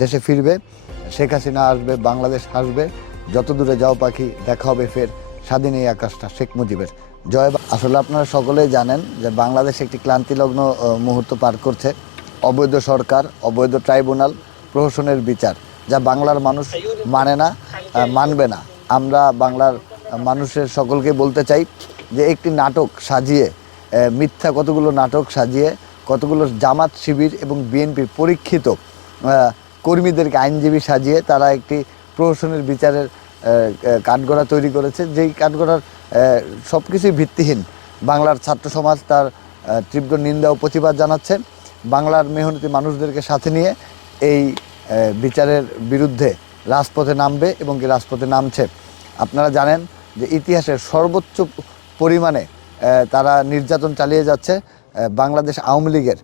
দেশে ফিরবে, শেখ হাসিনা আসবে, বাংলাদেশ আসবে যত দূরে যাও পাখি, দেখা হবে ফের, স্বাধীন এই আকাশটা, শেখ মুজিবের। জয় আসলে আপনারা সকলেই জানেন যে বাংলাদেশ একটি ক্লান্তিলগ্ন মুহূর্ত পার করছে। অবৈধ সরকার, অবৈধ ট্রাইব্যুনাল, প্রহসনের বিচার, যা বাংলার মানুষ মানে না মানবে না। আমরা বাংলার মানুষের সকলকে বলতে চাই যে একটি নাটক সাজিয়ে মিথ্যা কতগুলো নাটক সাজিয়ে, কতগুলো জামাত শিবির এবং বিএনপির পরীক্ষিত কর্মীদেরকে আইনজীবী সাজিয়ে তারা একটি প্রহসনের বিচারের কাঠগড়া তৈরি করেছে। যেই কাঠগড়ার সব কিছুই ভিত্তিহীন। বাংলার ছাত্র সমাজ তার তীব্র নিন্দা ও প্রতিবাদ জানাচ্ছে। বাংলার মেহনতি মানুষদেরকে সাথে নিয়ে এই বিচারের বিরুদ্ধে রাজপথে নামবে এবং কি রাজপথে নামছে। আপনারা জানেন যে ইতিহাসের সর্বোচ্চ পরিমাণে তারা নির্যাতন চালিয়ে যাচ্ছে বাংলাদেশ আওয়ামী লীগের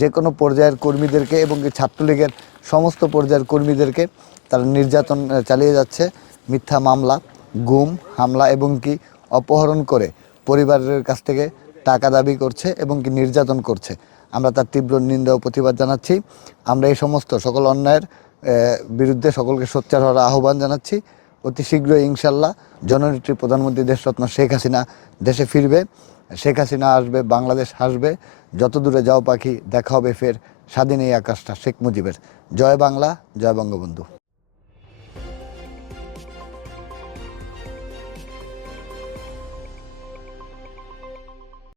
যে কোনো পর্যায়ের কর্মীদেরকে এবং কি ছাত্রলীগের সমস্ত পর্যায়ের কর্মীদেরকে তারা নির্যাতন চালিয়ে যাচ্ছে। মিথ্যা মামলা, গুম, হামলা এবং কি অপহরণ করে পরিবারের কাছ থেকে টাকা দাবি করছে এবং কি নির্যাতন করছে। আমরা তার তীব্র নিন্দা ও প্রতিবাদ জানাচ্ছি। আমরা এই সমস্ত সকল অন্যায়ের বিরুদ্ধে সকলকে সোচ্চার হওয়ার আহ্বান জানাচ্ছি। অতি শীঘ্রই ইনশাল্লাহ জননেত্রী প্রধানমন্ত্রী দেশরত্ন শেখ হাসিনা দেশে ফিরবে। শেখ হাসিনা আসবে, বাংলাদেশ আসবে যত দূরে যাও পাখি, দেখা হবে ফের স্বাধীন এই আকাশটা শেখ মুজিবের। জয় বাংলা, জয় বঙ্গবন্ধু।